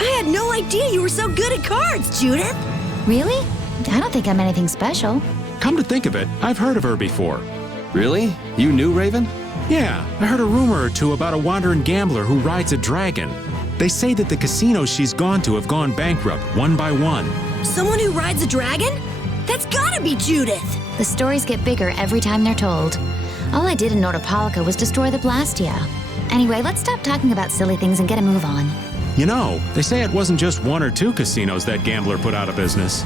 I had no idea you were so good at cards, Judith. Really? I don't think I'm anything special. Come to think of it, I've heard of her before. Really? You knew Raven? Yeah, I heard a rumor or two about a wandering gambler who rides a dragon. They say that the casinos she's gone to have gone bankrupt, one by one. Someone who rides a dragon? That's gotta be Judith. The stories get bigger every time they're told. All I did in Nordopolica was destroy the Blastia. Anyway, let's stop talking about silly things and get a move on. You know, they say it wasn't just one or two casinos that gambler put out of business.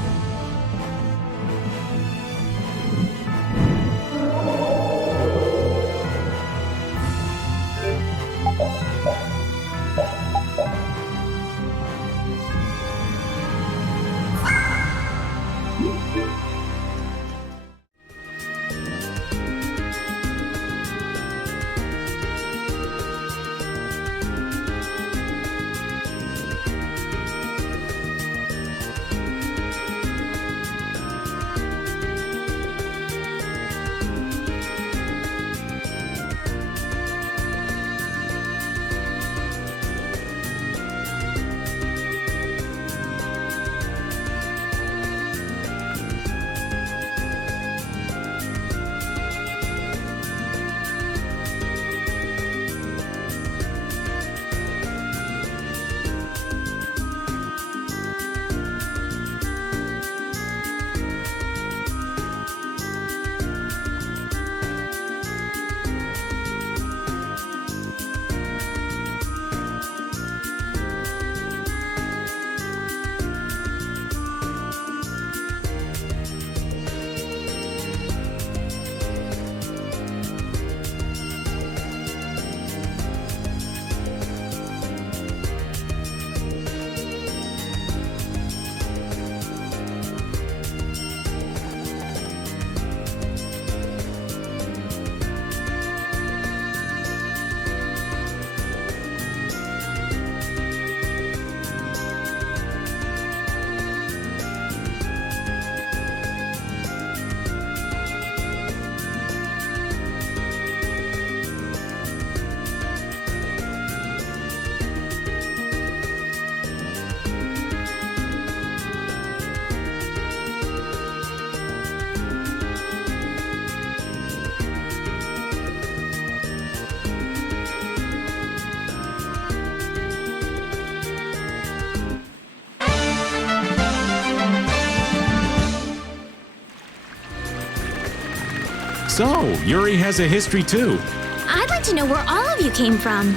So, Yuri has a history too. I'd like to know where all of you came from.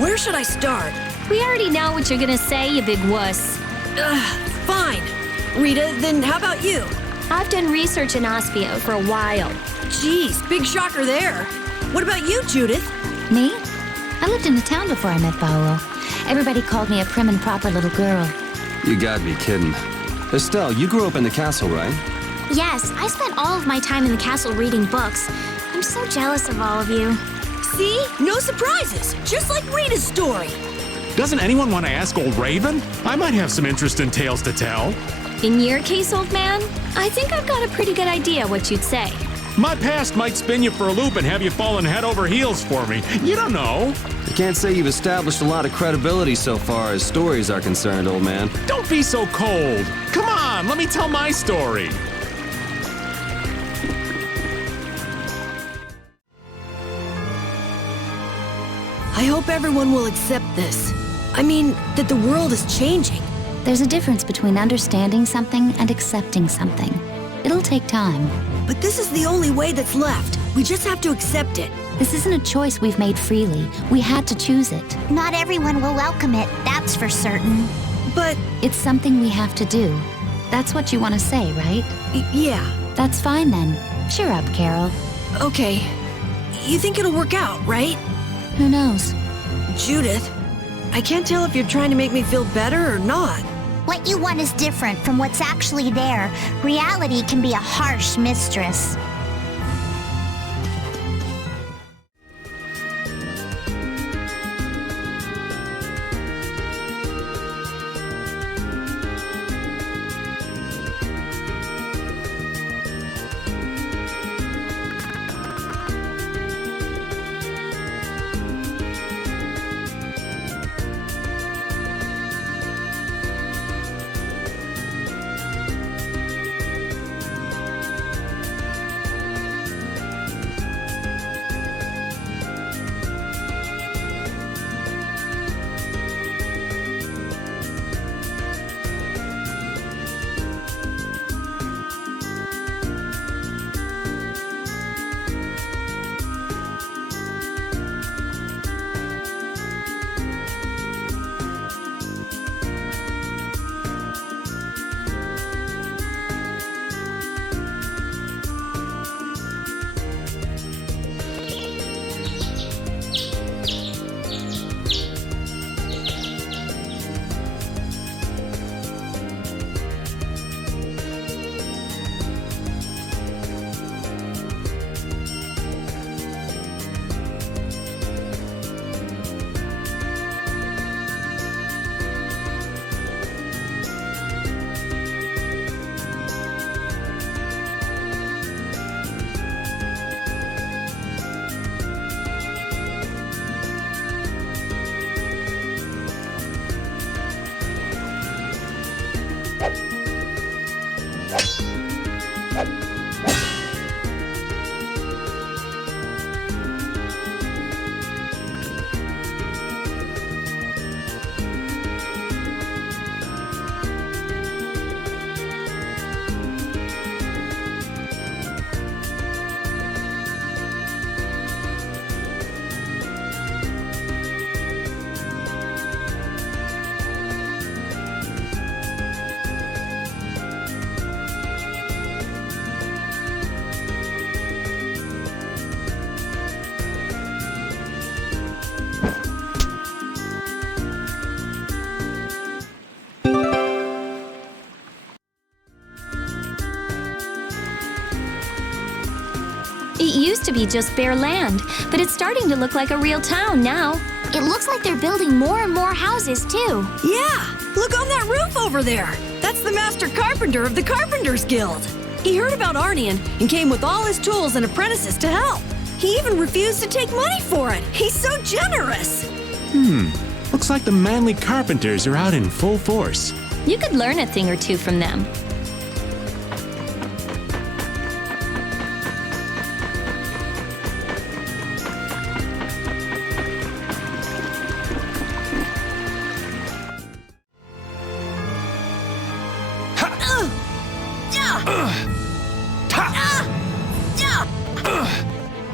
Where should I start? We already know what you're gonna say, you big wuss. Fine. Rita, then how about you? I've done research in Aspia for a while. Jeez, big shocker there. What about you, Judith? Me? I lived in the town before I met Paolo. Everybody called me a prim and proper little girl. You gotta be kidding. Estelle, you grew up in the castle, right? Yes, I spent all of my time in the castle reading books. I'm so jealous of all of you. See? No surprises. Just like Rita's story. Doesn't anyone want to ask old Raven? I might have some interest in tales to tell. In your case, old man, I think I've got a pretty good idea what you'd say. My past might spin you for a loop and have you falling head over heels for me. You don't know. I can't say you've established a lot of credibility so far as stories are concerned, old man. Don't be so cold. Come on, let me tell my story. I hope everyone will accept this. I mean, that the world is changing. There's a difference between understanding something and accepting something. It'll take time. But this is the only way that's left. We just have to accept it. This isn't a choice we've made freely. We had to choose it. Not everyone will welcome it, that's for certain. But, It's something we have to do. That's what you want to say, right? yeah, That's fine then. Cheer up, Carol. okay. You think it'll work out, right? Who knows? Judith, I can't tell if you're trying to make me feel better or not. What you want is different from what's actually there. Reality can be a harsh mistress. to be just bare land, but it's starting to look like a real town now. It looks like they're building more and more houses, too. Yeah, look on that roof over there. That's the master carpenter of the Carpenters Guild. He heard about Arnian and came with all his tools and apprentices to help. He even refused to take money for it. He's so generous. Looks like the manly carpenters are out in full force. You could learn a thing or two from them.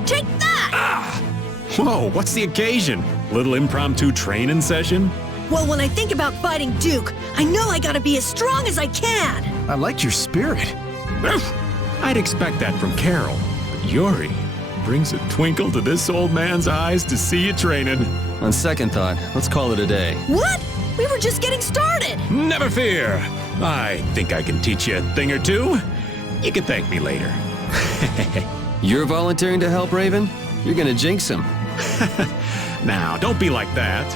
Take that! Whoa, what's the occasion? Little impromptu training session? Well, when I think about fighting Duke, I know I gotta be as strong as I can. I like your spirit. I'd expect that from Carol, but Yuri brings a twinkle to this old man's eyes to see you training. On second thought, let's call it a day. What? We were just getting started. Never fear. I think I can teach you a thing or two. You can thank me later. You're volunteering to help, Raven? You're gonna jinx him. Now, don't be like that.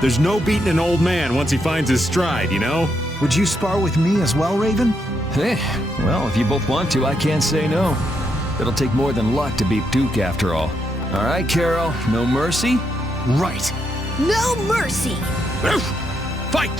There's no beating an old man once he finds his stride, you know? Would you spar with me as well, Raven? Hey, well, if you both want to, I can't say no. It'll take more than luck to beat Duke after all. All right, Carol, no mercy? Right. No mercy. Fight!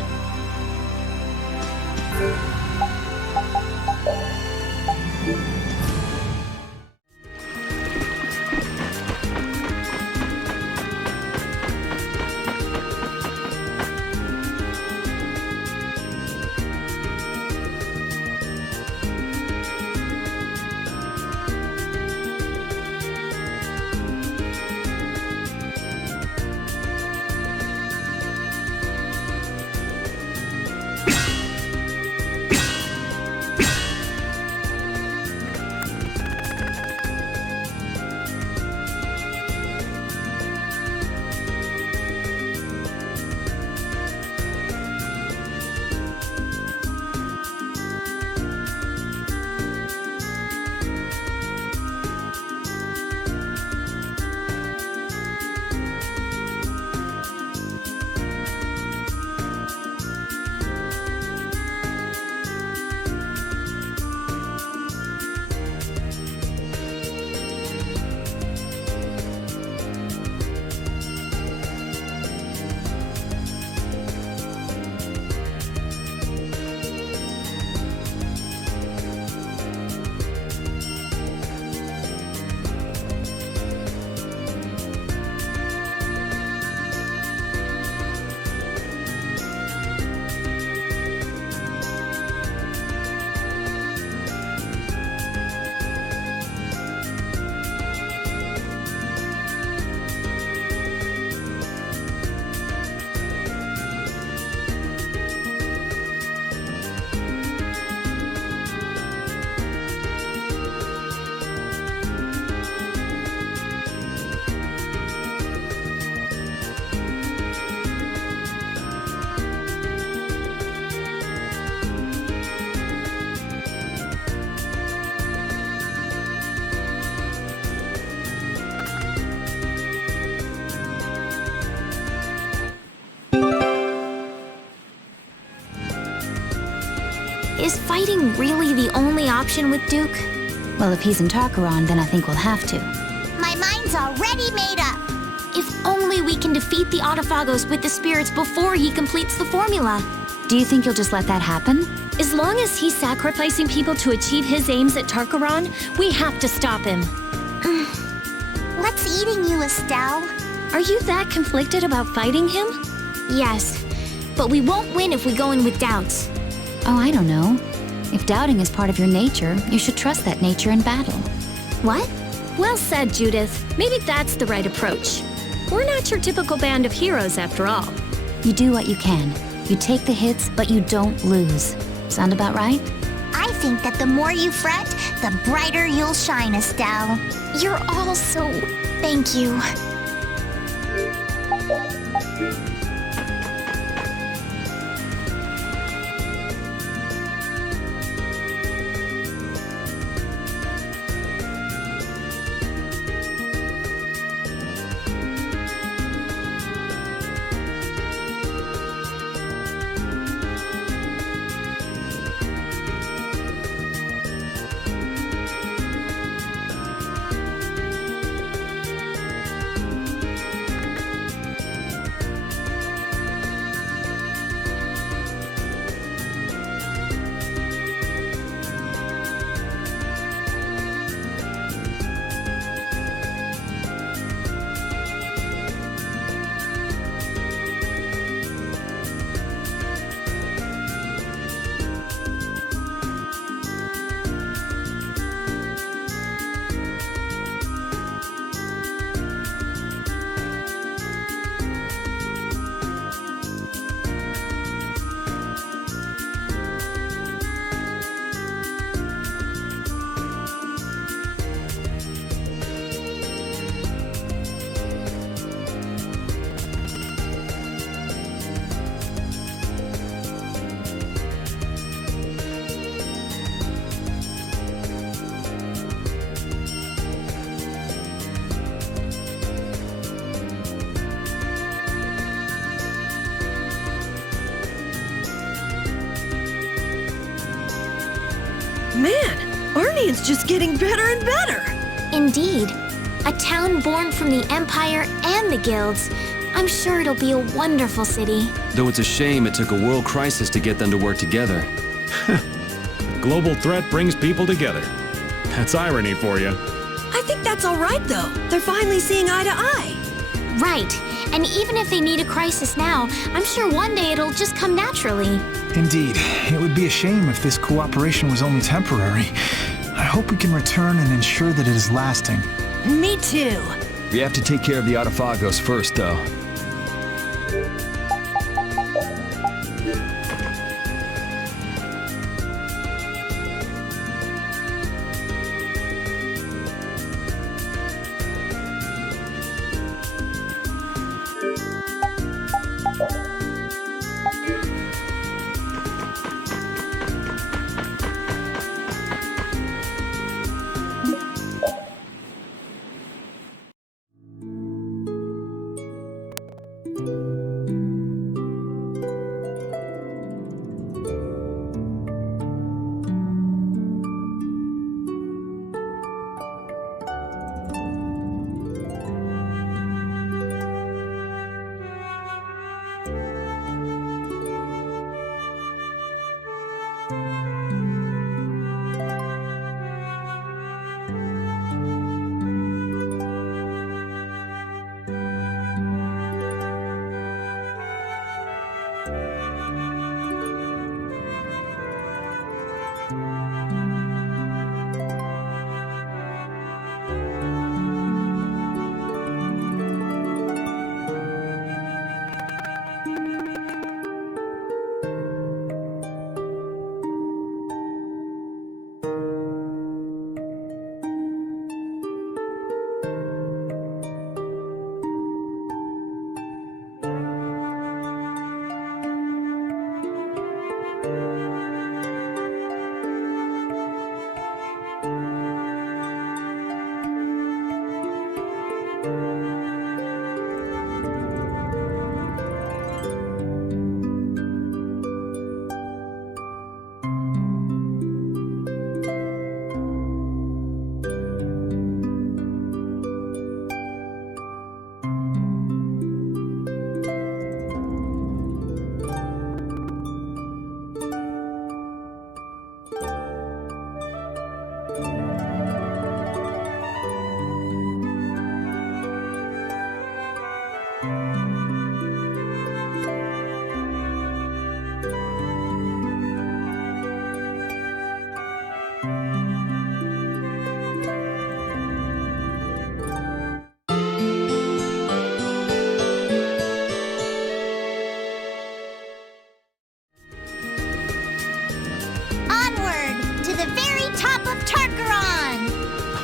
Is fighting really the only option with Duke? Well, if he's in Tarkaron, then I think we'll have to. My mind's already made up. If only we can defeat the Autophagos with the spirits before he completes the formula. Do you think you'll just let that happen? As long as he's sacrificing people to achieve his aims at Tarkaron, we have to stop him. What's eating you, Estelle? Are you that conflicted about fighting him? Yes, but we won't win if we go in with doubts. Oh, I don't know. If doubting is part of your nature, you should trust that nature in battle. What? Well said, Judith. Maybe that's the right approach. We're not your typical band of heroes, after all. You do what you can. You take the hits, but you don't lose. Sound about right? I think that the more you fret, the brighter you'll shine, Estelle. You're all so... Thank you. man, Arnian's just getting better and better. Indeed. A town born from the Empire and the guilds. I'm sure it'll be a wonderful city. Though it's a shame it took a world crisis to get them to work together. Global threat brings people together. That's irony for you. I think that's all right, though. They're finally seeing eye to eye. Right. And even if they need a crisis now, I'm sure one day it'll just come naturally. Indeed. It would be a shame if this cooperation was only temporary. I hope we can return and ensure that it is lasting. Me too. We have to take care of the Autophagos first, though.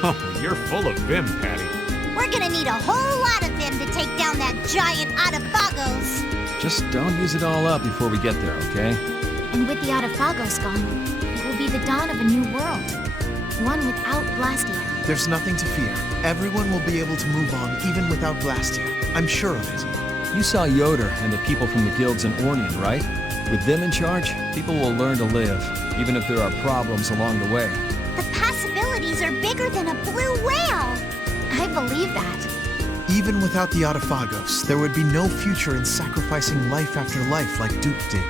Oh, you're full of vim, Patty. We're gonna need a whole lot of them to take down that giant Autophagos. Just don't use it all up before we get there, okay? And with the Autophagos gone, it will be the dawn of a new world. One without Blastia. There's nothing to fear. Everyone will be able to move on even without Blastia. I'm sure of it. You saw Yoder and the people from the guilds in Ornian, right? With them in charge, people will learn to live, even if there are problems along the way. The possibilities are bigger than a blue whale. I believe that. Even without the Autophagos, there would be no future in sacrificing life after life like Duke did.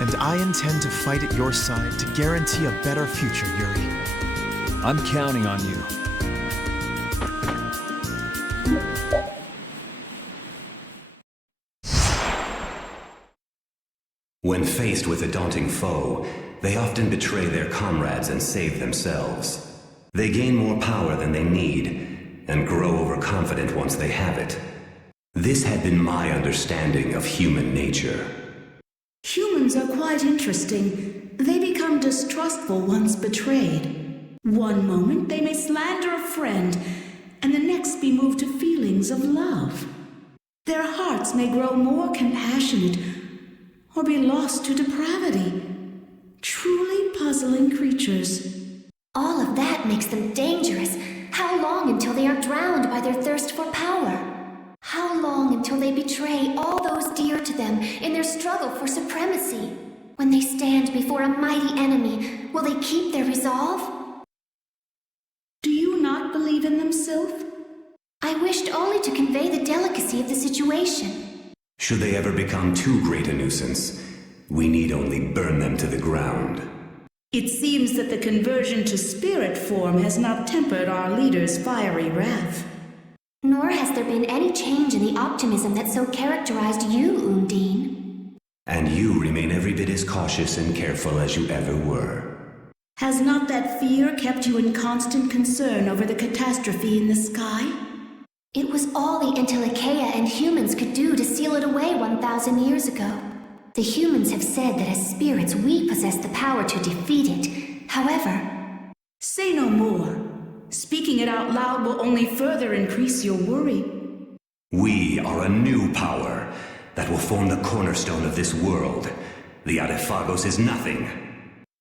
And I intend to fight at your side to guarantee a better future, Yuri. I'm counting on you. When faced with a daunting foe, they often betray their comrades and save themselves. They gain more power than they need, and grow overconfident once they have it. This had been my understanding of human nature. Humans are quite interesting. They become distrustful once betrayed. One moment they may slander a friend, and the next be moved to feelings of love. Their hearts may grow more compassionate, or be lost to depravity. Truly puzzling creatures. All of that makes them dangerous. How long until they are drowned by their thirst for power? How long until they betray all those dear to them in their struggle for supremacy? When they stand before a mighty enemy, will they keep their resolve? Do you not believe in them, Sylph? I wished only to convey the delicacy of the situation. Should they ever become too great a nuisance, we need only burn them to the ground. It seems that the conversion to spirit form has not tempered our leader's fiery wrath. Nor has there been any change in the optimism that so characterized you, Undine. And you remain every bit as cautious and careful as you ever were. Has not that fear kept you in constant concern over the catastrophe in the sky? It was all the Entelecheia and humans could do to seal it away 1,000 years ago. The humans have said that as spirits we possess the power to defeat it. However... Say no more. Speaking it out loud will only further increase your worry. We are a new power that will form the cornerstone of this world. The Adephagos is nothing.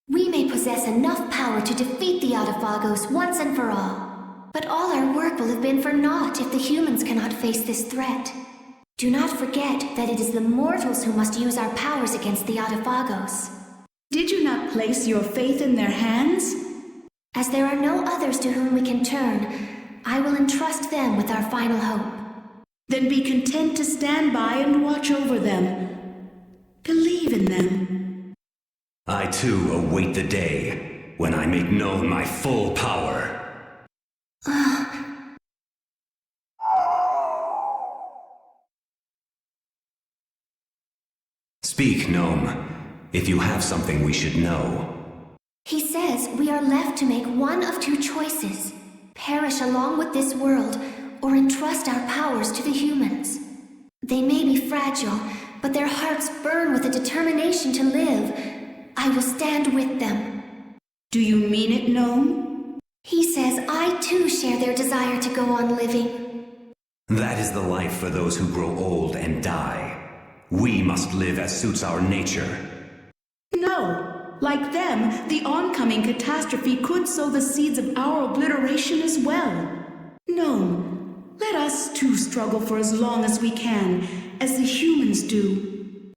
We may possess enough power to defeat the Adephagos once and for all. But all our work will have been for naught if the humans cannot face this threat. Do not forget that it is the mortals who must use our powers against the Adephagos. Did you not place your faith in their hands? As there are no others to whom we can turn, I will entrust them with our final hope. Then be content to stand by and watch over them. Believe in them. I too await the day when I make known my full power. Speak, Gnome, if you have something we should know. He says we are left to make one of two choices. Perish along with this world, or entrust our powers to the humans. They may be fragile, but their hearts burn with a determination to live. I will stand with them. Do you mean it, Gnome? He says I too share their desire to go on living. That is the life for those who grow old and die. We must live as suits our nature. No. Like them, the oncoming catastrophe could sow the seeds of our obliteration as well. Gnome, let us too struggle for as long as we can, as the humans do.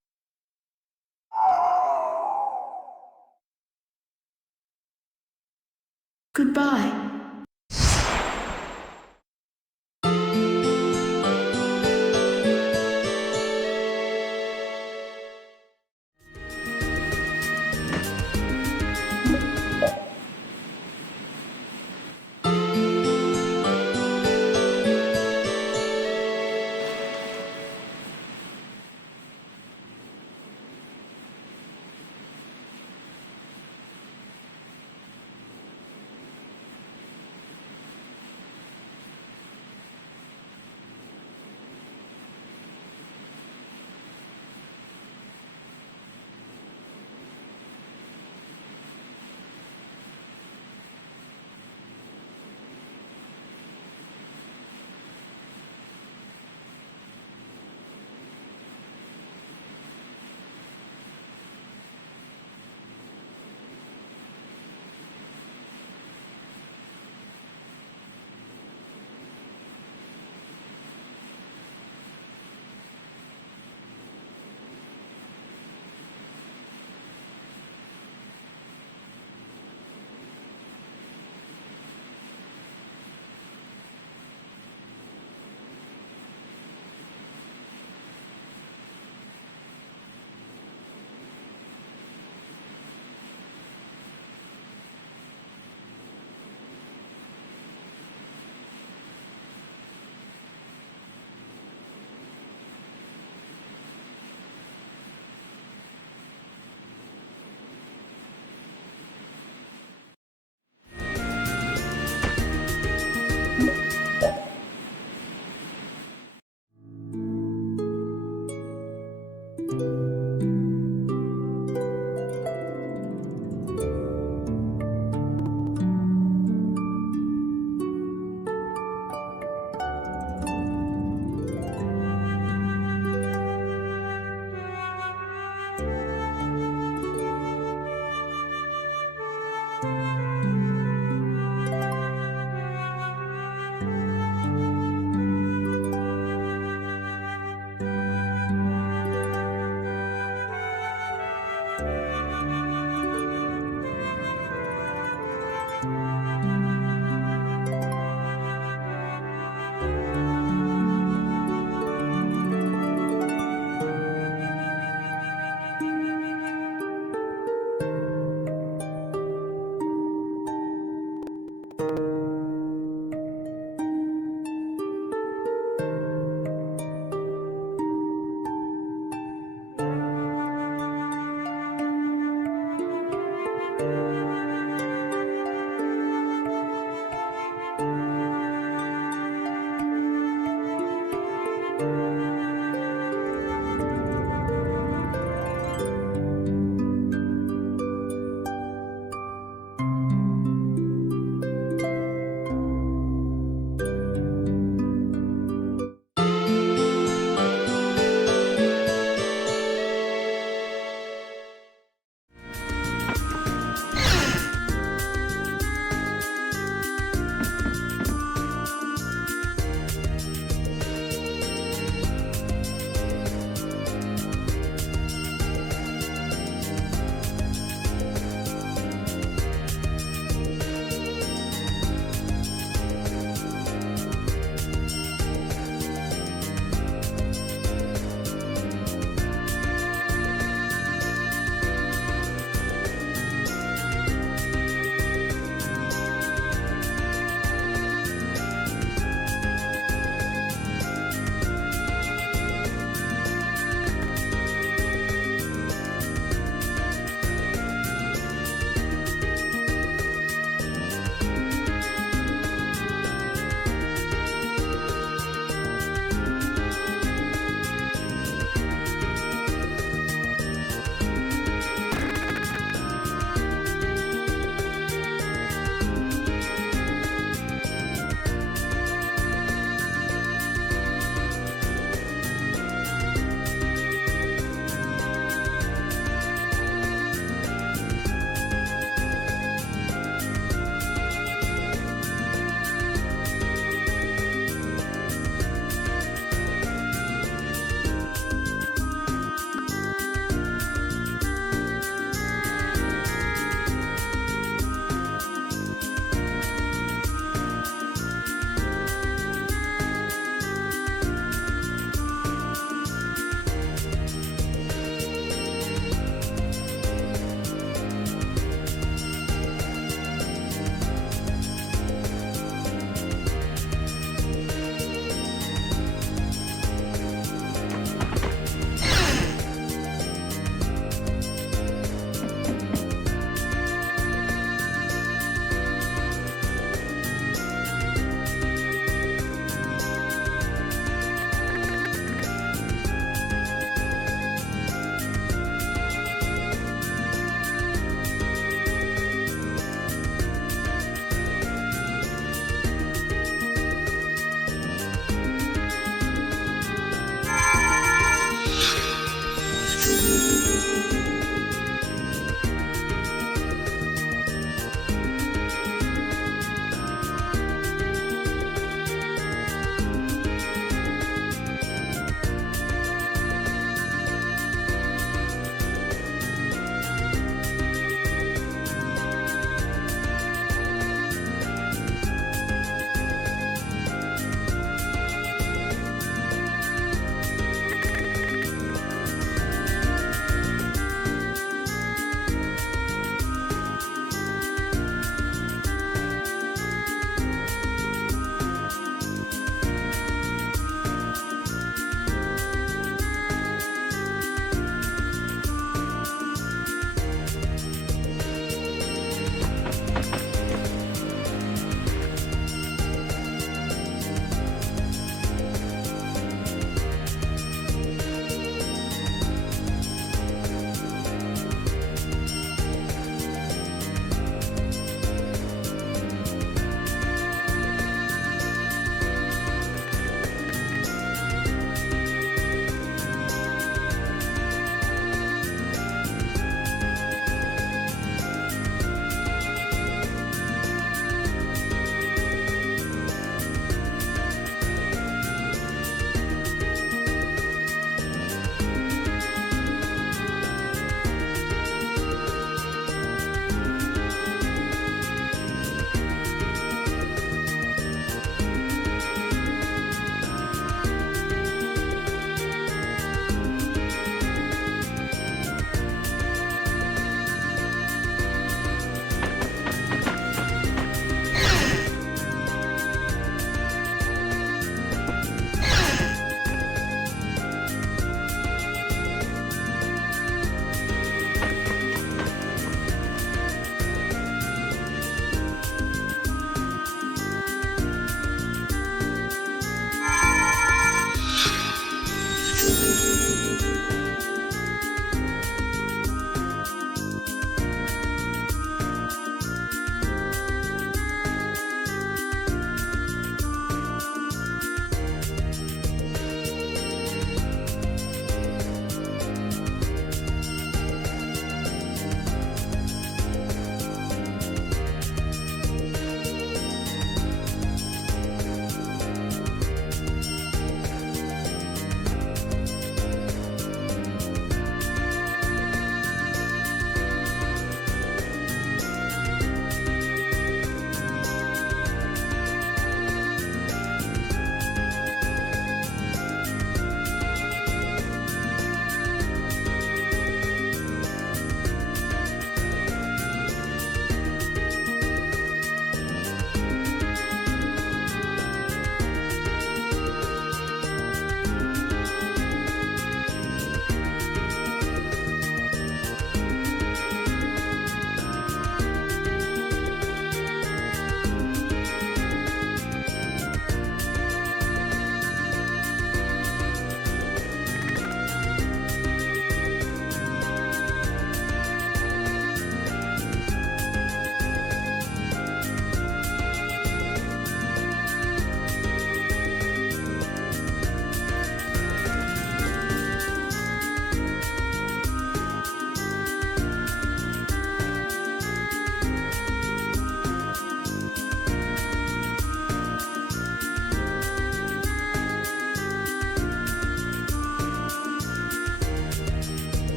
Goodbye.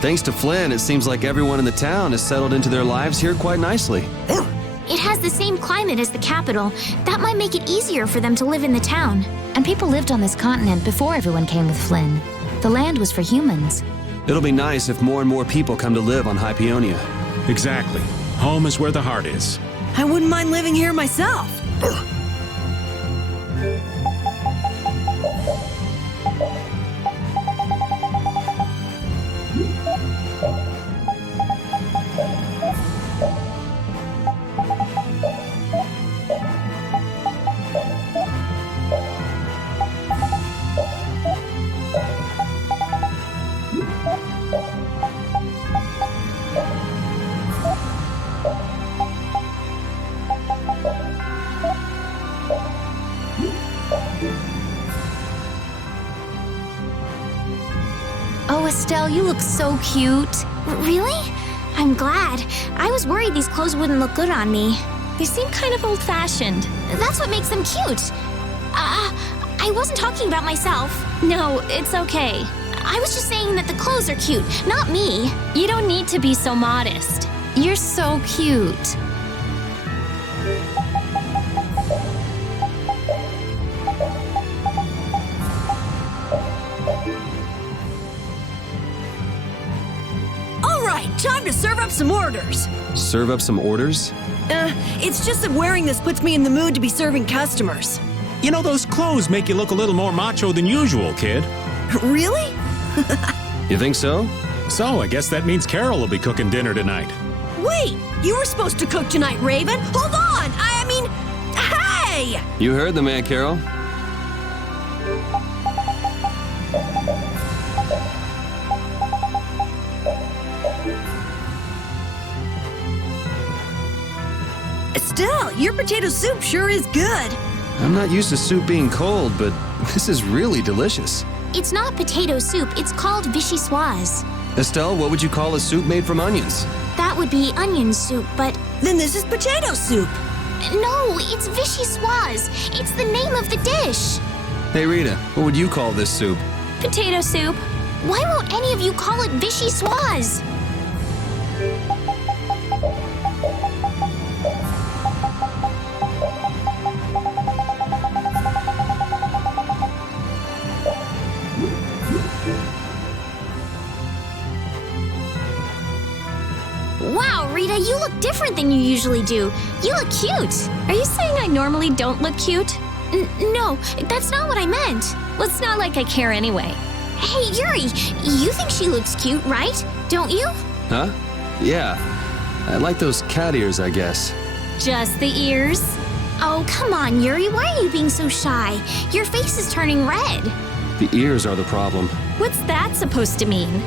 Thanks to Flynn, it seems like everyone in the town has settled into their lives here quite nicely. It has the same climate as the capital. That might make it easier for them to live in the town. And people lived on this continent before everyone came with Flynn. The land was for humans. It'll be nice if more and more people come to live on Hypeonia. Exactly. Home is where the heart is. I wouldn't mind living here myself. Oh, Estelle, you look so cute. Really? I'm glad. I was worried these clothes wouldn't look good on me. They seem kind of old-fashioned. That's what makes them cute. I wasn't talking about myself. No, it's okay. I was just saying that the clothes are cute, not me. You don't need to be so modest. You're so cute. All right, time to serve up some orders. Serve up some orders? It's just that wearing this puts me in the mood to be serving customers. You know, those clothes make you look a little more macho than usual, kid. Really? You think so? So, I guess that means Carol will be cooking dinner tonight. Wait, you were supposed to cook tonight, Raven. Hold on. I mean, hey! You heard the man, Carol. Still, your potato soup sure is good. I'm not used to soup being cold, but this is really delicious. It's not potato soup, it's called vichyssoise. Estelle, what would you call a soup made from onions? That would be onion soup, but... Then this is potato soup. No, it's vichyssoise. It's the name of the dish. Hey, Rita, what would you call this soup? Potato soup. Why won't any of you call it vichyssoise? Wow, Rita, you look different than you usually do. You look cute. Are you saying I normally don't look cute? No, that's not what I meant. Well, it's not like I care anyway. Hey, Yuri, you think she looks cute, right? Don't you? Huh? Yeah. I like those cat ears, I guess. Just the ears? Oh, come on, Yuri, why are you being so shy? Your face is turning red. The ears are the problem. What's that supposed to mean?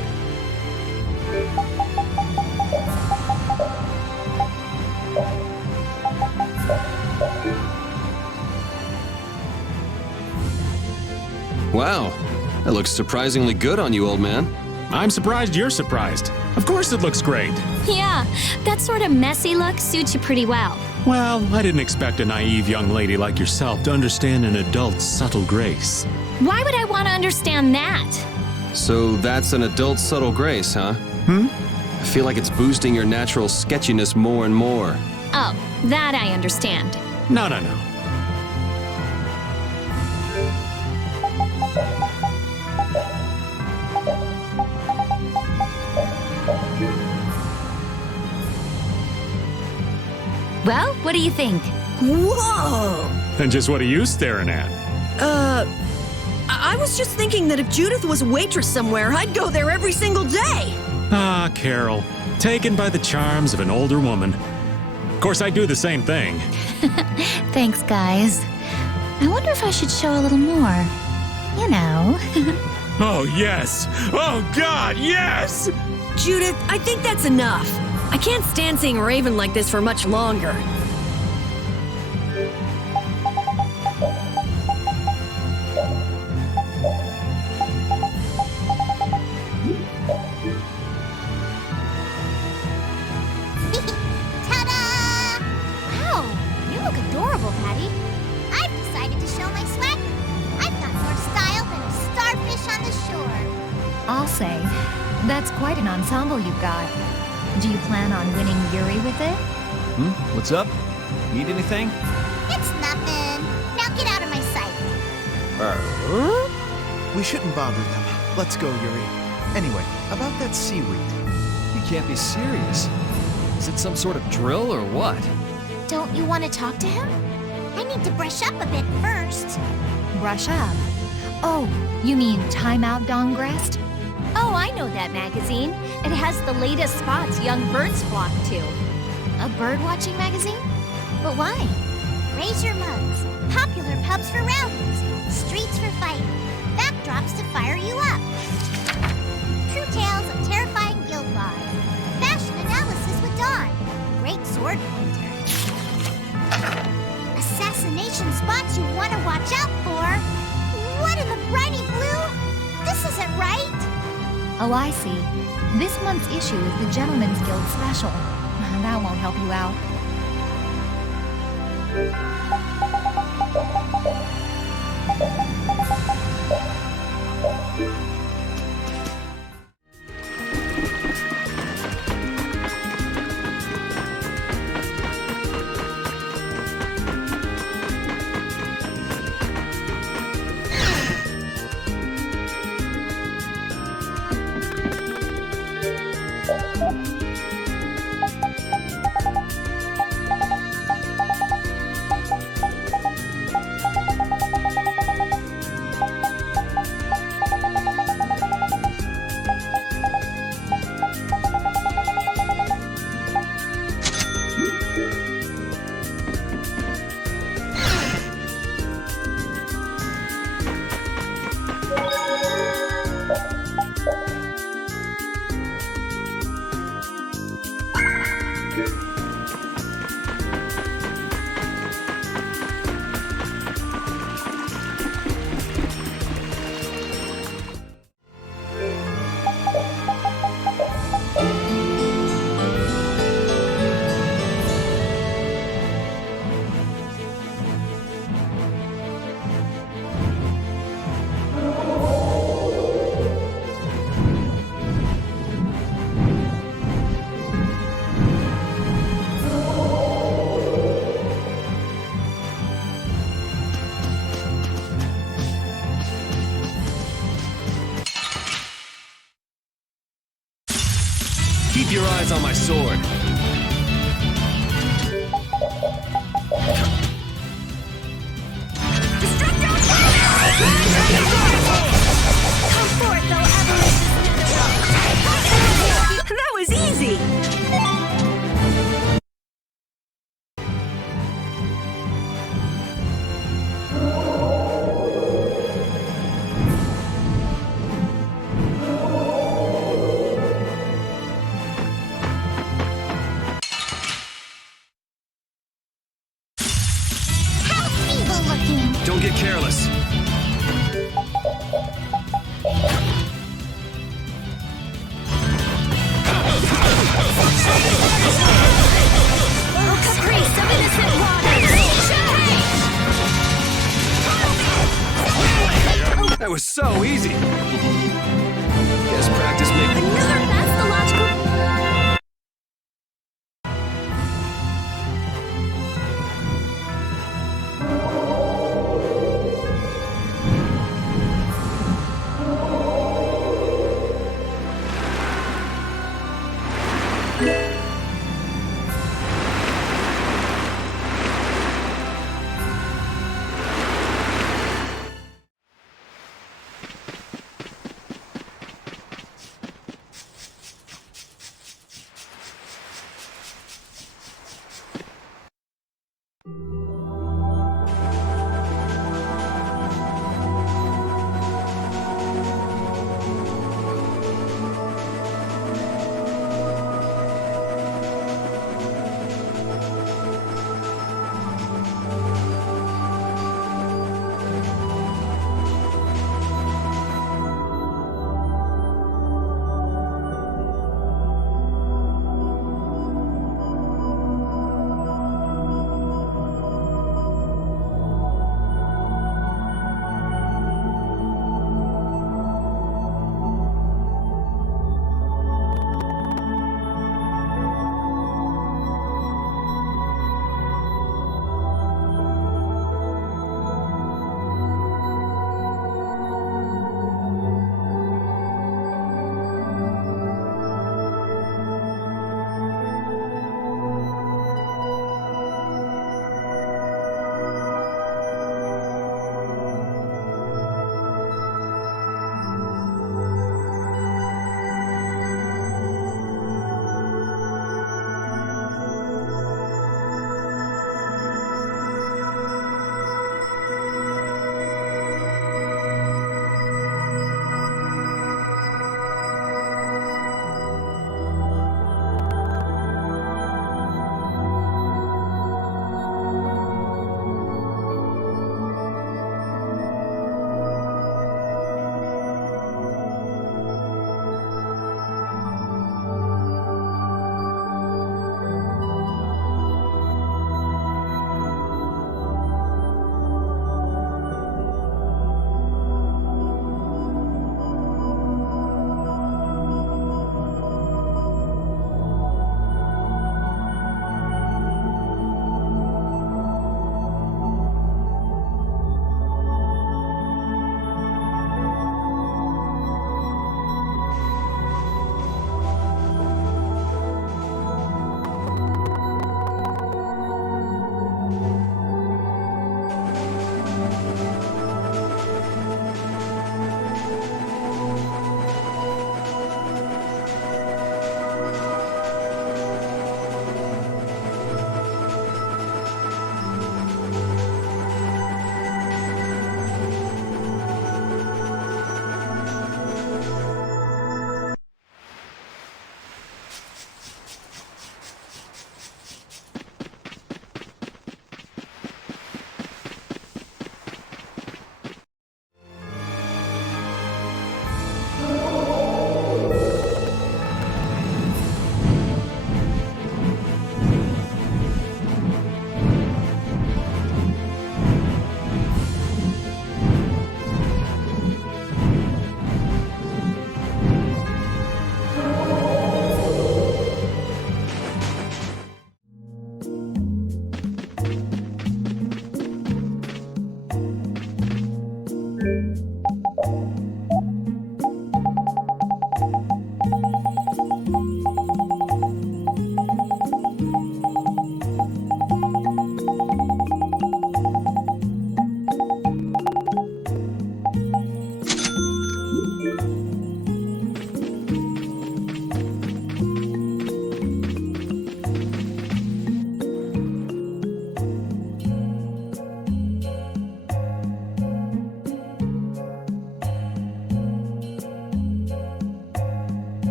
Wow, that looks surprisingly good on you, old man. I'm surprised you're surprised. Of course it looks great. Yeah, that sort of messy look suits you pretty well. Well, I didn't expect a naive young lady like yourself to understand an adult's subtle grace. Why would I want to understand that? So that's an adult subtle grace, huh? I feel like it's boosting your natural sketchiness more and more. Oh, that I understand. No. Well, what do you think? Whoa! And just what are you staring at? I was just thinking that if Judith was a waitress somewhere, I'd go there every single day. Ah, Carol, taken by the charms of an older woman. Of course, I do the same thing. Thanks, guys. I wonder if I should show a little more. You know. Oh, yes! Oh, God, yes! Judith, I think that's enough. I can't stand seeing Raven like this for much longer. Ta-da! Wow, you look adorable, Patty. I've decided to show my swagger. I've got more style than a starfish on the shore. I'll say, that's quite an ensemble you've got. Do you plan on winning Yuri with it? What's up? Need anything? It's nothing. Now get out of my sight. We shouldn't bother them. Let's go, Yuri. Anyway, about that seaweed. You can't be serious. Is it some sort of drill or what? Don't you want to talk to him? I need to brush up a bit first. Brush up? Oh, you mean Time Out Dongrest? Oh, I know that magazine. It has the latest spots young birds flock to. A bird-watching magazine? But why? Raise your mugs. Popular pubs for rowdies. Streets for fighting. Backdrops to fire you up. True tales of terrifying guild laws. Fashion analysis with Dawn. Great sword pointer. Assassination spots you want to watch out for. What in the briny blue? This isn't right. Oh, I see. This month's issue is the Gentleman's Guild Special. That won't help you out. Keep your eyes on my sword. Come forth, though That was easy! Don't get careless. Oh, caprice of innocent waters! That was so easy. Guess practice makes That's the logical...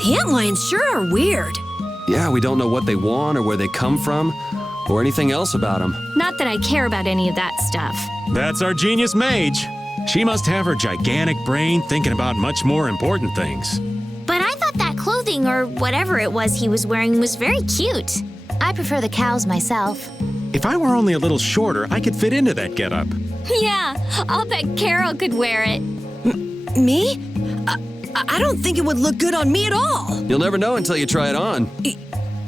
The antlions sure are weird. Yeah, we don't know what they want or where they come from, or anything else about them. Not that I care about any of that stuff. That's our genius mage. She must have her gigantic brain thinking about much more important things. But I thought that clothing, or whatever it was he was wearing, was very cute. I prefer the cows myself. If I were only a little shorter, I could fit into that getup. Yeah, I'll bet Carol could wear it. Me? I don't think it would look good on me at all. You'll never know until you try it on.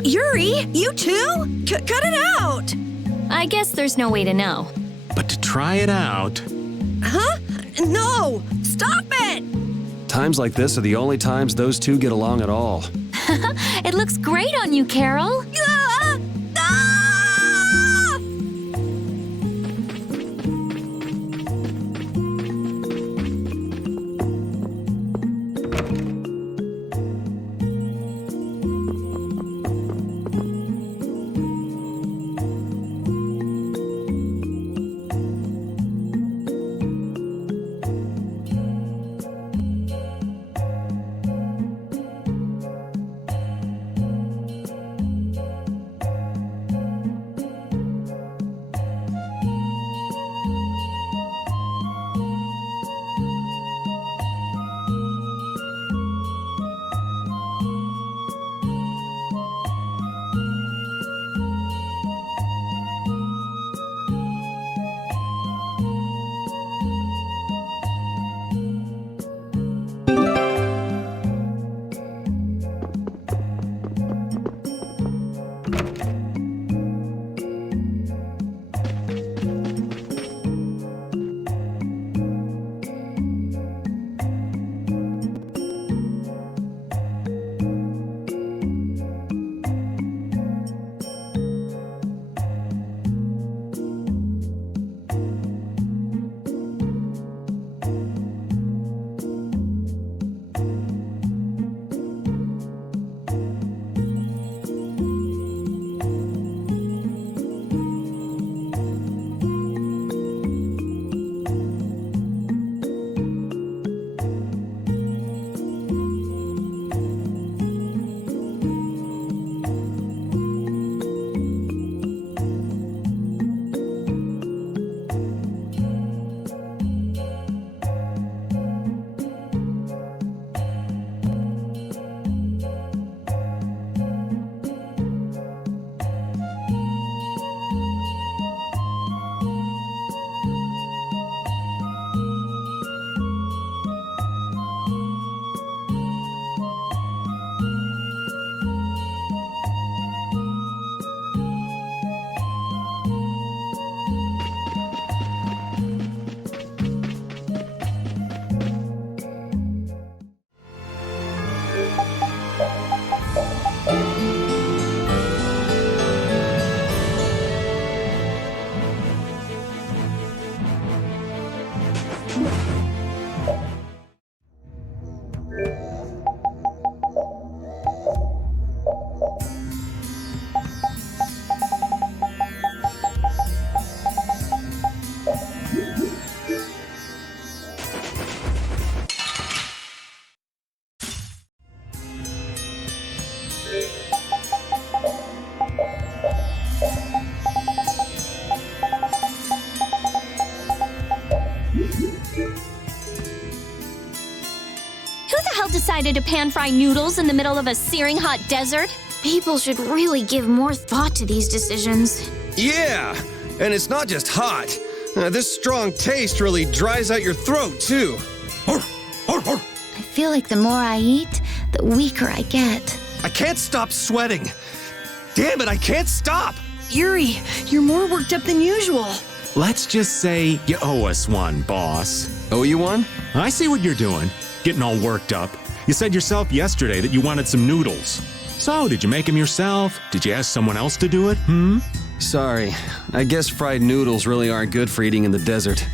Yuri, you too? Cut it out. I guess there's no way to know. But to try it out... Huh? No! Stop it! Times like this are the only times those two get along at all. It looks great on you, Carol. Ah! Ah! Decided to pan-fry noodles in the middle of a searing hot desert? People should really give more thought to these decisions. Yeah, and it's not just hot. This strong taste really dries out your throat, too. I feel like the more I eat, the weaker I get. I can't stop sweating. Damn it, I can't stop! Yuri, you're more worked up than usual. Let's just say you owe us one, boss. Owe you one? I see what you're doing. Getting all worked up. You said yourself yesterday that you wanted some noodles. So, did you make them yourself? Did you ask someone else to do it? Sorry. I guess fried noodles really aren't good for eating in the desert.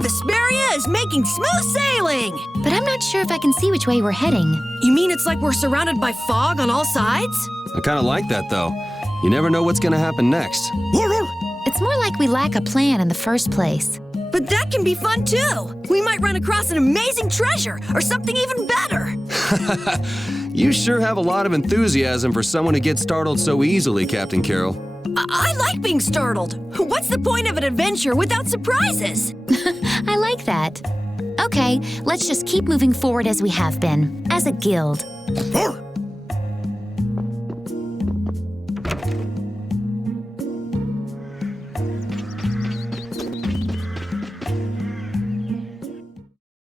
of Vesperia is making smooth sailing! But I'm not sure if I can see which way we're heading. You mean it's like we're surrounded by fog on all sides? I kind of like that, though. You never know what's gonna happen next. It's more like we lack a plan in the first place. But that can be fun, too! We might run across an amazing treasure, or something even better! You sure have a lot of enthusiasm for someone who gets startled so easily, Captain Carroll. I like being startled. What's the point of an adventure without surprises? I like that. Okay, let's just keep moving forward as we have been, as a guild.